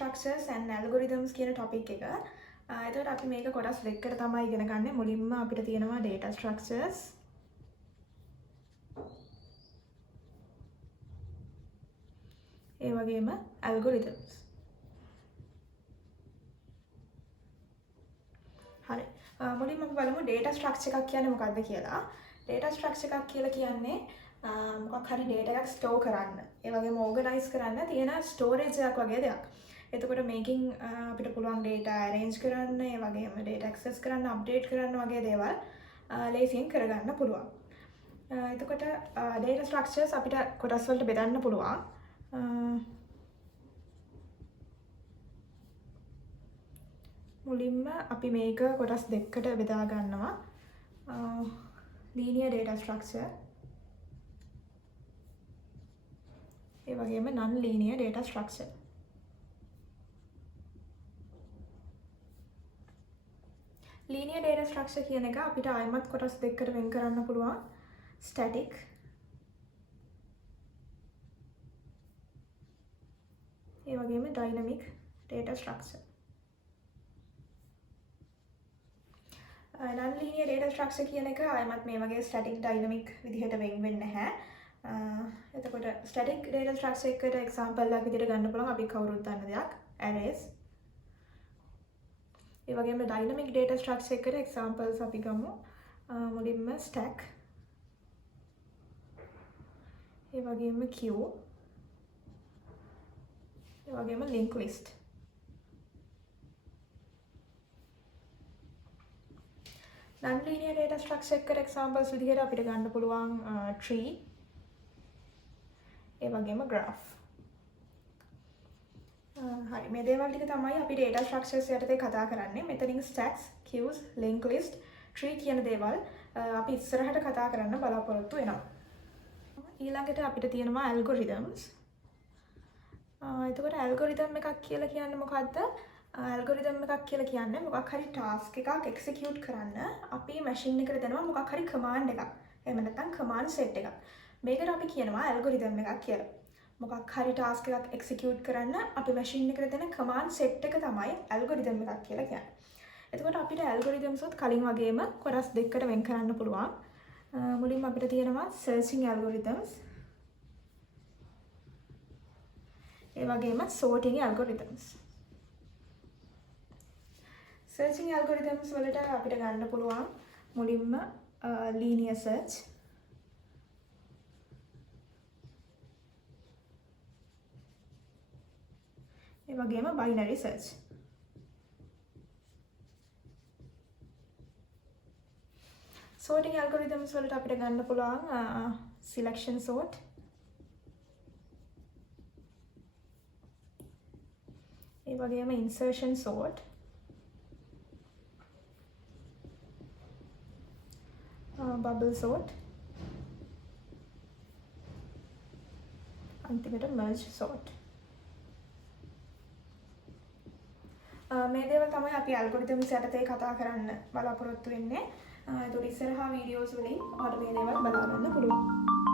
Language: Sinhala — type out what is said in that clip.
structures and algorithms කියන topic එක. එතකොට අපි මේක කොටස් දෙකකට තමයි ඉගෙන ගන්න. මුලින්ම අපිට තියෙනවා data structures. ඒ වගේම algorithms. හරි. මුලින්ම අපි බලමු data structure එකක් කියන්නේ මොකක්ද කියලා. data structure එකක් කියලා කියන්නේ මොකක් හරි data එකක් store කරන්න. ඒ වගේම organize කරන්න තියෙන storage එකක් වගේ දෙයක්. එතකොට මේකින් අපිට පුළුවන් data arrange කරන්න, ඒ වගේම data access කරන්න, update කරන්න වගේ දේවල් ලේසියෙන් කරගන්න පුළුවන්. එතකොට data structures අපිට කොටස් වලට බෙදන්න පුළුවන්. මුලින්ම අපි මේක කොටස් දෙකකට බෙදා ගන්නවා. linear data structure ඒ වගේම non linear data structure. linear data structure කියන එක අපිට ආයමත් කොටස් දෙකකට වෙන් කරන්න පුළුවන්. static ඒ වගේම dynamic data structure. non linear data structure කියන එක ආයමත් මේ වගේ static dynamic විදිහට වෙන් වෙන්නේ නැහැ. එතකොට static data structure එකට example එකක් විදිහට ගන්න පුළුවන් අපි කවුරුත් දන්න දෙයක් arrays. ඒ වගේම dynamic data structure එකට examples අපි ගමු. මුලින්ම stack. ඒ වගේම queue. ඒ වගේම linked list. non-linear data structure එකට examples විදිහට අපිට ගන්න පුළුවන් tree. ඒ වගේම graph. හරි මේ දේවල් ටික තමයි අපි data structures යටතේ කතා කරන්නේ. මෙතනින් stacks, queues, linked list, tree කියන දේවල් අපි ඉස්සරහට කතා කරන්න බලාපොරොත්තු වෙනවා. ඊළඟට අපිට තියෙනවා algorithms. එතකොට algorithm එකක් කියලා කියන්නේ මොකද්ද? algorithm එකක් කියලා කියන්නේ මොකක් හරි task එකක් execute කරන්න අපි machine එකට දෙනවා මොකක් හරි command එකක්. එහෙම නැත්නම් command set එකක්. මේකට අපි කියනවා algorithm එකක් කියලා. මොකක් හරි task එකක් execute කරන්න අපි machine එකට දෙන command set එක තමයි algorithm එකක් කියලා කියන්නේ. එතකොට අපිට algorithms උත් කලින් වගේම කොටස් දෙකකට වෙන් කරන්න පුළුවන්. මුලින්ම අපිට තියෙනවා searching algorithms. ඒ වගේම sorting algorithms. searching algorithms වලට අපිට ගන්න පුළුවන් මුලින්ම linear search. ඒ වගේම binary search. sorting algorithms වලට අපිට ගන්න පුළුවන් selection sort. ඒ වගේම insertion sort. bubble sort. අන්තිමට merge sort. මේ දේවල් තමයි අපි algorithms යටතේ කතා කරන්න බලාපොරොත්තු වෙන්නේ. ඒතකොට ඉස්සරහා වීඩියෝස් වලින් ඔයාලට මේ දේවල් බලා ගන්න පුළුවන්.